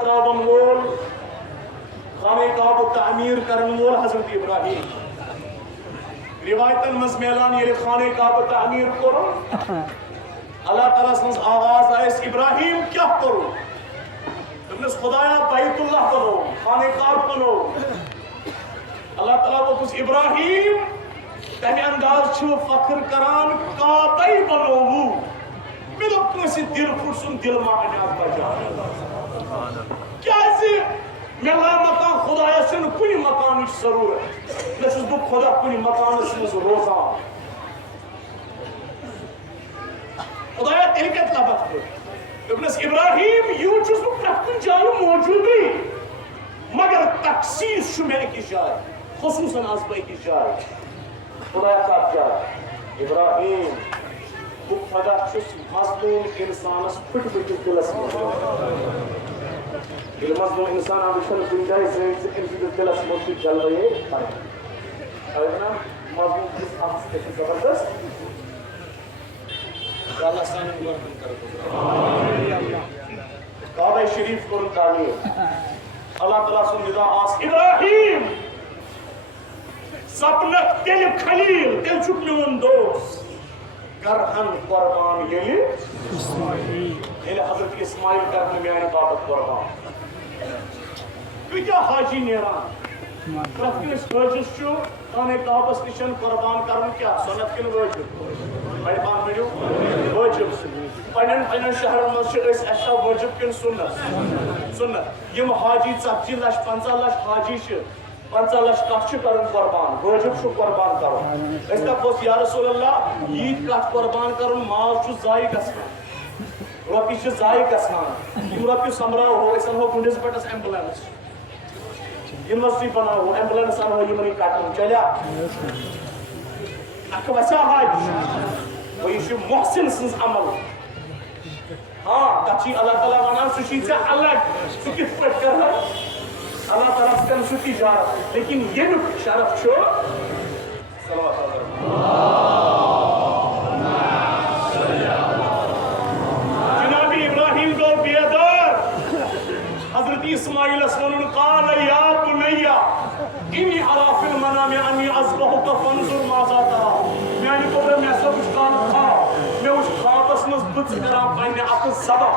त्रावन वोल खाने काबा तामीर करन वोल हजरत इब्राहिम रिवायतन मज मेलान ये खाने काबा तामीर करो अल्लाह ताला सन्स आवाज आए इब्राहिम क्या करो तुमने खुदाया बैतुल्लाह बनो खाने काब बनो अल्लाह ताला वो कुछ इब्राहिम तमे अंदाज छु फख्र करान काबा बनोवू मे दोप कंसी दिल फुटसुन दिल मानियात बजा क्या मेला मकान खुदाया से कुछ मकान जरूरत न बह खुदा कुछ मकान रोजान खुदाया तेल क्या लबत कर इब्राहिम यूं प्रत जाए मौजूद मगर तखसीस मे अकिस जाए खसूसन आज बह अकिस जाए खुदाया कत जाए इब्राहिम बह खुदा मजलूम इंसानस फुट बटिस दिलस ये मजलूम इंसान आप कुछ जाए दिलस मज जल रहे ना मजलूम किस जबरदस्त काबा शरीफ को तामीर अल्लाह ताला सुन निदा आस इब्राहिम सपनक तेल खलील तेल छुट मेन दोस्त करहन कुर्बान ये हजरत इस्माइल कर मेरे बाबत कुर्बान क्या हाजी नेरान प्रत्येक हाजिस खाने काबस निशन कुर्बान कर क्या सनत किन वाजिब बड़पान बनो वाजिब पन्न शहर मज वाजिब किन सुन्नत यम हाजी 40 लाख 50 लाख हाजी 50 लाख कत कर कुर्बान वाजिब कुर्बान कर या रसूल अल्लाह ईद कत कुर्बान कर माल जाय गसान रोपी जाय गसान रोपी समराव हो अनो गुंडिस पे एम्बुलेंस यूनिवर्सिटी बनाओ एम्बुलेंस अनो यमन कटन चलिया अख वसा हाज वो ये मोहसिन सन्स अमल हाँ तथी अल्लाह ताला वनान सह अलग सह कित पे कर अल्लाह ताला कर सह इजारत लेकिन ये शरफ जनाबी इब्राहिम गो बेदार हजरत इस्माइल काल या बुनैया इन्नी अरा फिल मनाम अन्नी अज़बहुका फंजुर माज़ा तरा मैंने को मैं सब कान था मैं उस ख्वाबस में बुत करा पन्ने अक ज़बह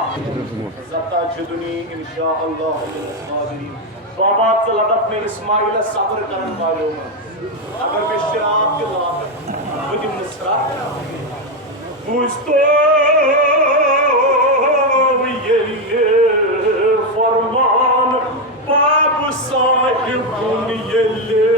ज़ता जदुनी इंशाअल्लाह मिन साबिरीन बाबा तलबत में इस्माइल सब्र करन वालों अगर मैं शराब के लात मुझे नसरा बुझतो ये फरमान बाब साहिब ये ले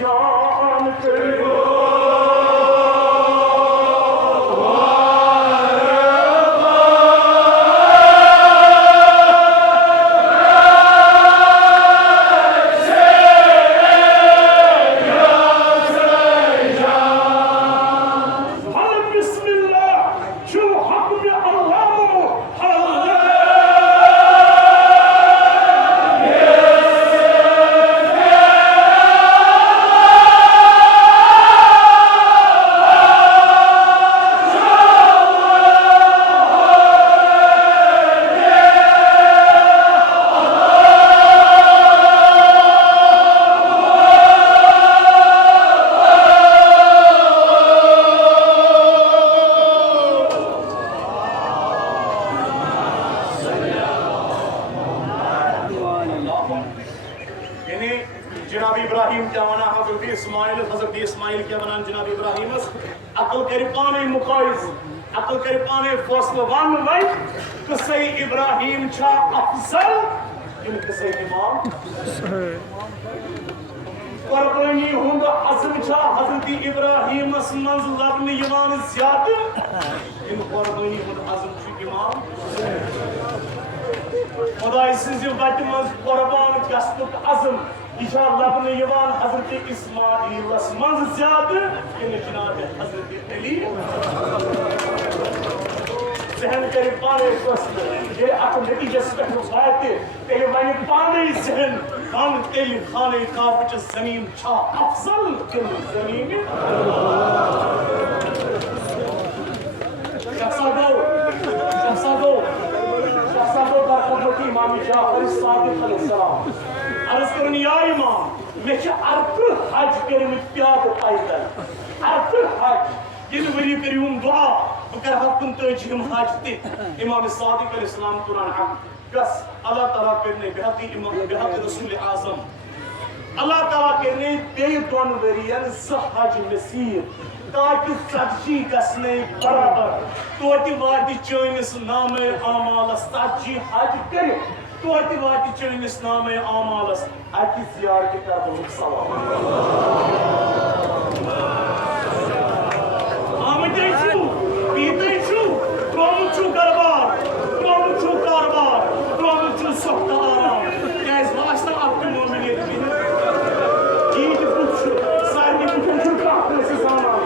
जान करो जनाब इब्राहिम क्या वना हजरत इस्माइल क्या वनान जनाब इब्राहिम अकल कर पाने मुकाइस अकल कर पाने फैसला वन वै किसे इब्राहिम छा अफजल इन किसे इमाम कुर्बानी हुंद अज़म छा हजरत इब्राहिम मंज लबन यवान ज्यादा इन कुर्बानी हुंद अज़म छ इमाम खुदाई सिंज वत मंज कुर्बान गस्नुक अज़म इशा लबन यवान हजरत इस्माइलस मंज ज्यादा इन जनाब हजरत अली जहन कर पाने फैसला ये अत नतीजस पे मुसायत तेरे वन पाने जहन कान तेल खाने काबच जमीन छा अफजल किन जमीन शख्सादो का खदमती इमाम जाफर सादिक अलैहिस्सलाम अर्ज करन या इमाम मे छ अर्थ हज करम प्याद पैदल अर्थ हज जिन वरी करियम दुआ बकर हकुन तजिम हज ते इमाम सादिक अलैहिस्सलाम कुरान हक बस अल्लाह ताला करने बेहती इमाम बेहती रसूल आजम अल्लाह ताला करने बे दोन वरियन ज हज नसीब ताकि सच्ची गसने बराबर तोति वाति चोनिस नामे आमालस सच्ची हज करे तोति वाति चोनिस नामे आमालस अति जियारत कर सवाब आमदेशु पीतेशु त्रोमुचु गरबार त्रोमुचु कारबार त्रोमुचु सख्त आराम कैस वास्ता आपके मोमिनियत की जीत कुछ सारी कुछ का से सामान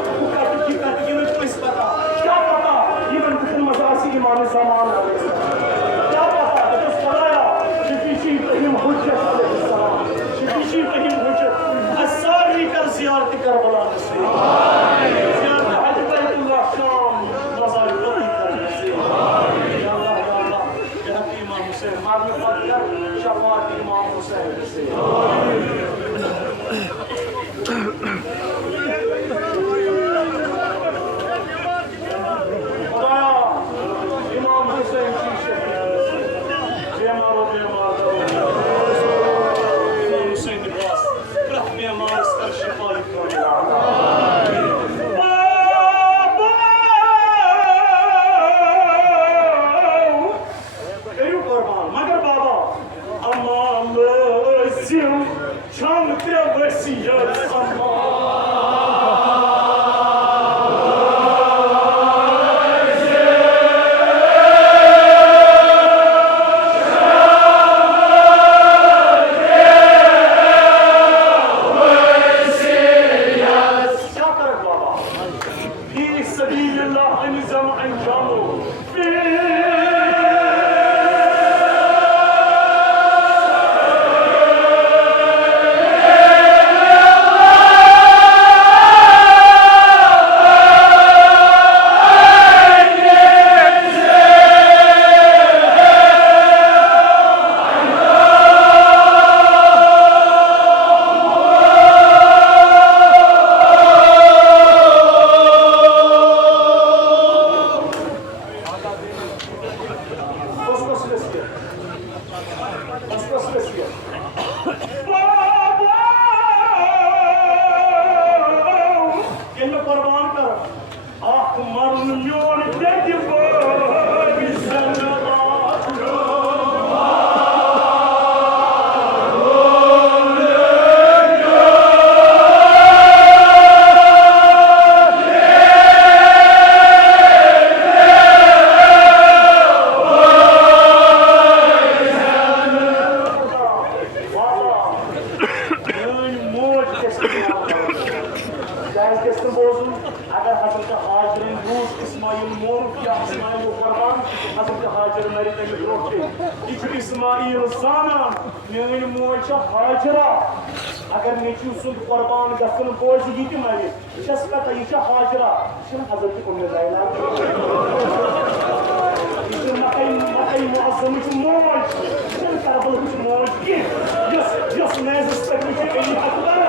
की में कोई पता क्या पता ये बन कुछ मजासी इमाम ज़मान क्या पता तो सलाया शिफी इब्राहिम हुज्जत अलैहिस्सलाम शिफी इब्राहिम हुज्जत असारी कर ज़ियारत करबला नसीब ज़ियारत हज बैतुल्लाह शाम मज़ार वली कर नसीब या अल्लाह जहत इमाम हुसैन मारने पर कर शफाअत इमाम हुसैन नसीब अगर हजरत हाजिर रूस इस्माइल मोर या इस्माइल कुर्बान हजरत हाजिर मरी तक रोटे इच इस्माइल साना मेन मोज हाजिरा अगर नेचू सुन कुर्बान गसन बोझ यित मरी इस पता यह हाजिरा हजरत उम्र लैला मकई मुअज़्ज़म मोज करबल मोज यस नेज़ पे अली अकबर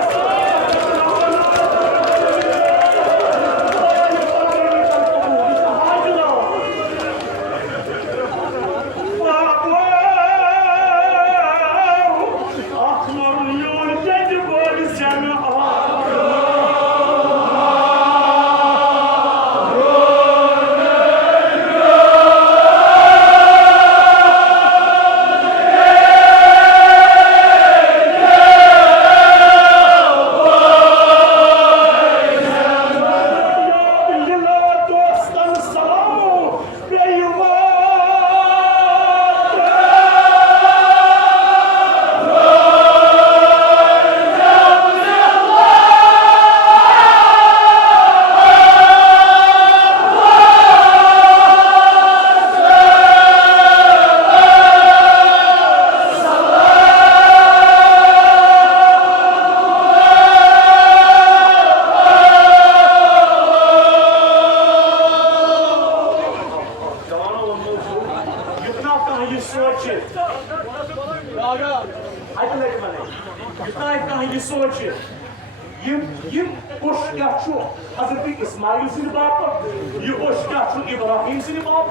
हजरत इस्माइल सिंह बाप यह इब्राहिम सिंह बाप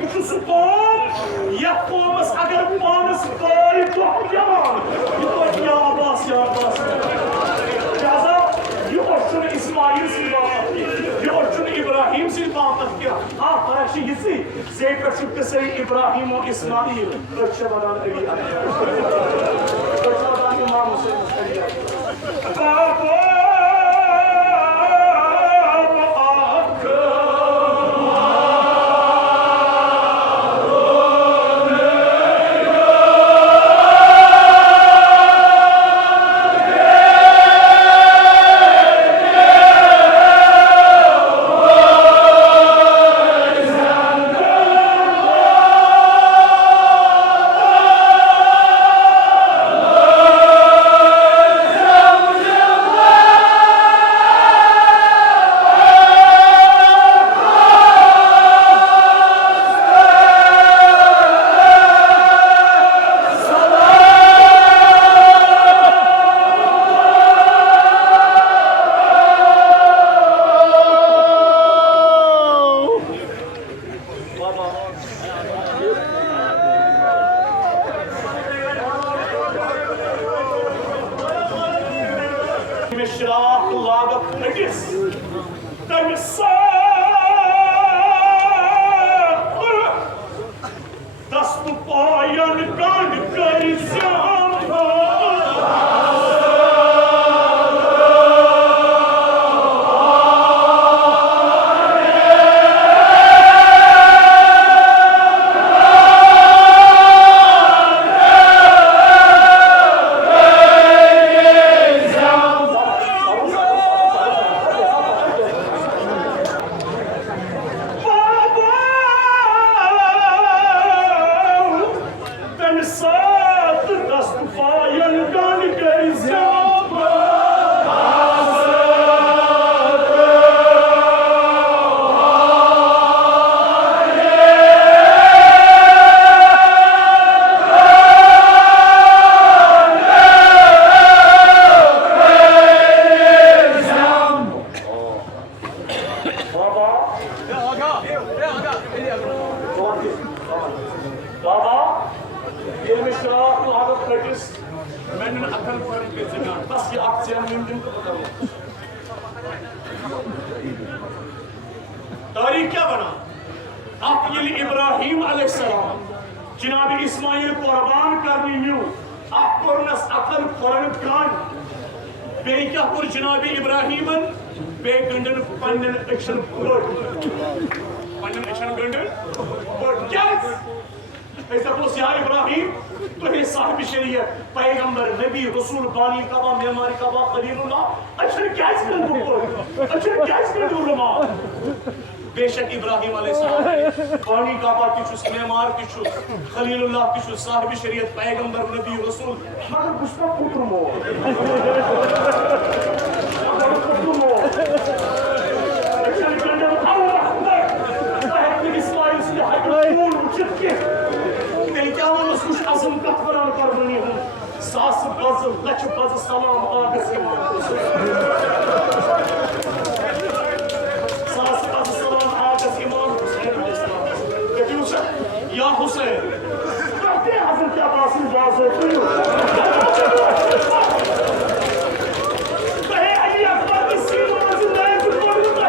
यह कौम यह कौमस अगर पानस कारि दुख दिवान यह आबास लिहाजा यह इस्माइल सिंह बाप यह इब्राहिम सिंह बाप हाँ फर्क यह जे पे इब्राहिम और इस्माइल बदान अली इमाम हुसैन तारीख क्या बना आप इब्राहिम अलैहिस्सलाम जनाब इस्माइल कुर्बान करनी न्यू आप कोरनस अकल कुरान कान बे क्या कर जनाब इब्राहिमन बे गंडन पन्नन एक्शन कोड पन्नन एक्शन गंडन कोड क्या ऐसा बोल या इब्राहिम तो ये साहिब शरीयत पैगंबर नबी रसूल बानी कबा मेमारी कबा खलीलुल्लाह अच्छा क्या इसमें बुको अच्छा क्या इसमें उलमा बेशक इब्राहिम अलैहिस्सलाम बानी कबा किछुस मेमार किछुस खलीलुल्लाह किछुस साहिब शरीयत पैगंबर नबी रसूल मगर पुष्पा पुत्र मो मगर पुत्र मो अच्छा कंडे अल्लाह अकबर पैगंबर इस्माइल से हाइकूल उचित क्या कुछ आजम कथवरान कर बनी हूँ सास बज लच बज सलाम आगस इमाम सास बज सलाम आगस इमाम हुसैन अलैहिस्सलाम कहती हुसैन या हुसैन कहते हजरत अब्बास बाज होते हो कहे अली अकबर की सीमा से नए जुल्म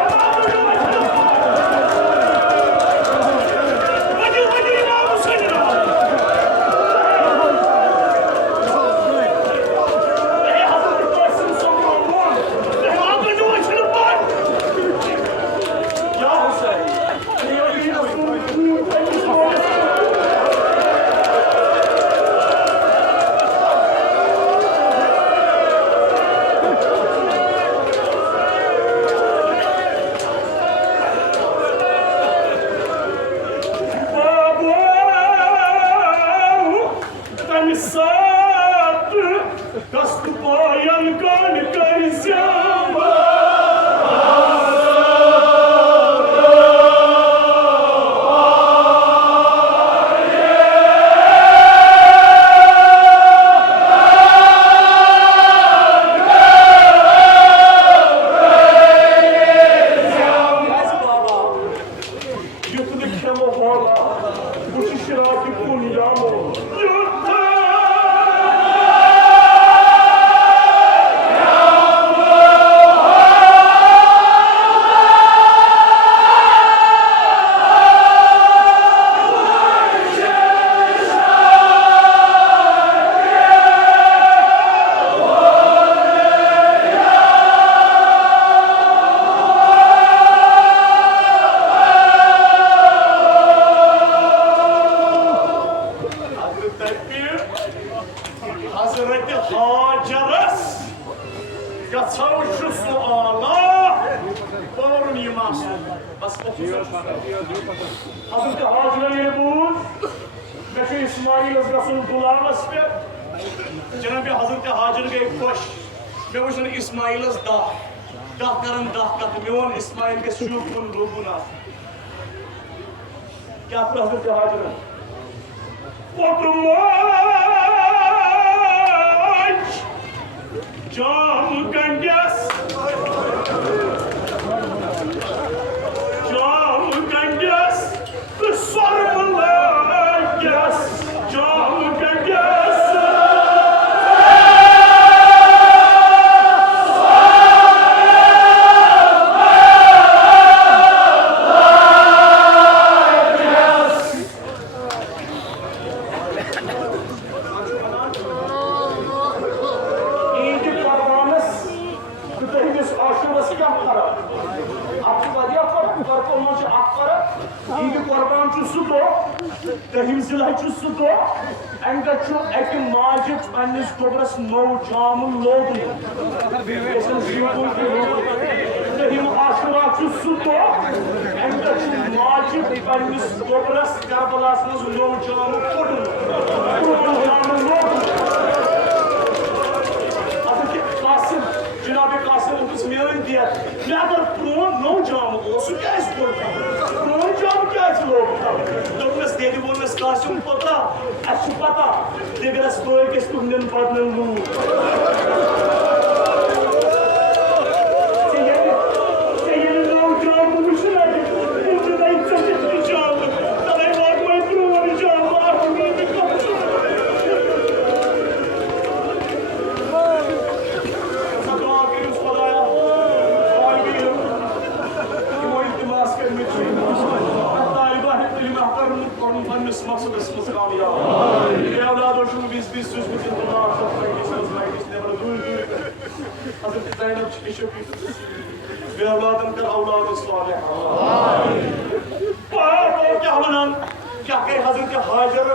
क्या कहे हजरत हाजर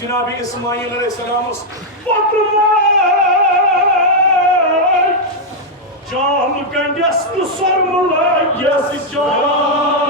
जनाब इस्माइल अलैहिस्सलाम जान गंडस तो सरमला यस जान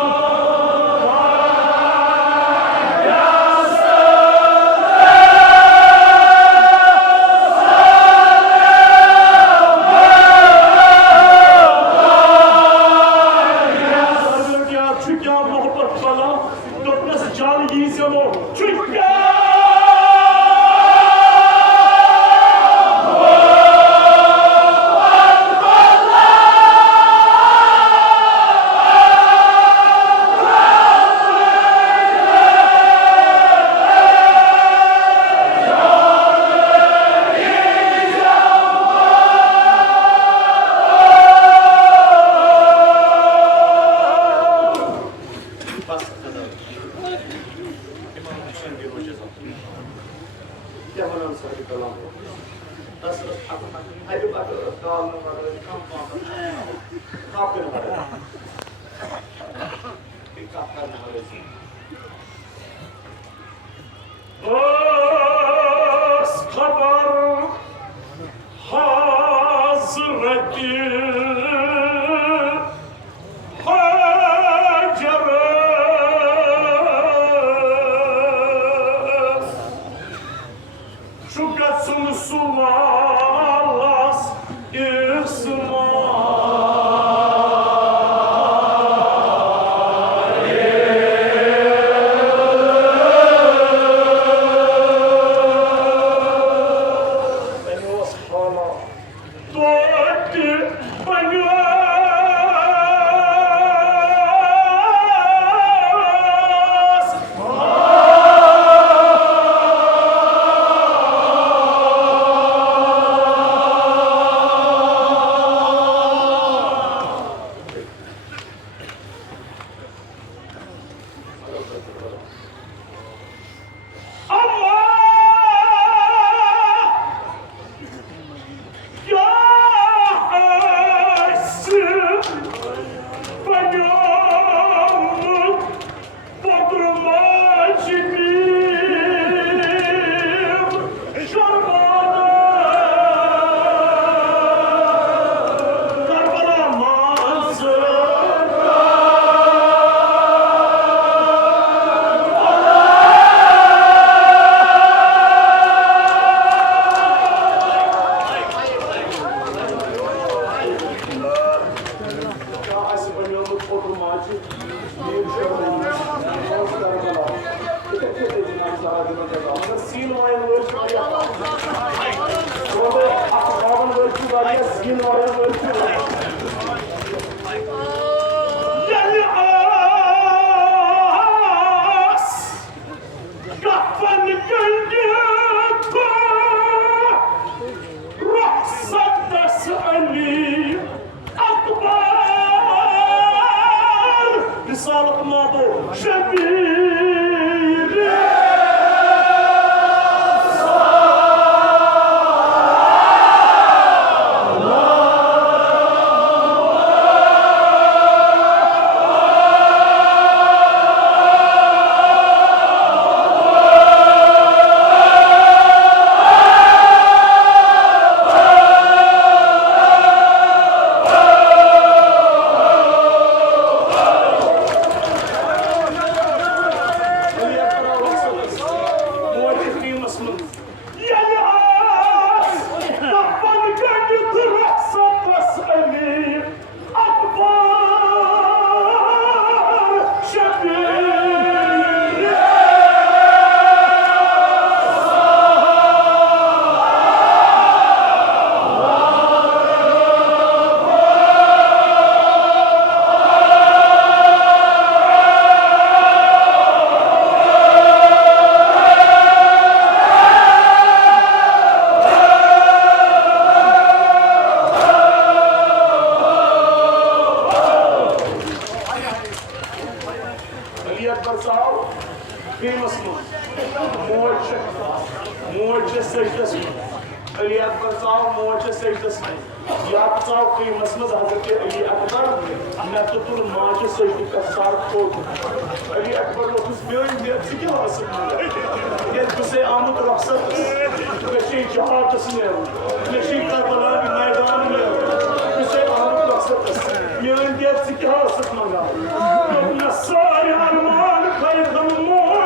अली अकबर साहब मोचे सजदस में या चाव कोई मसमद हजरत अली अकबर मैं तो तुल माचे सजद का सार खोट अली अकबर लोग उस बेन में क्या असर ये तुसे आमद रखसत नशी जहाद में नशी करबला के मैदान में तुसे आमद रखसत मेन ये क्या असर मंगा न सारे अरमान खैर हम मौज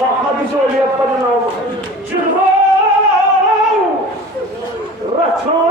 Hadi söyle yapmadın oğlum. Çıkma! Raço!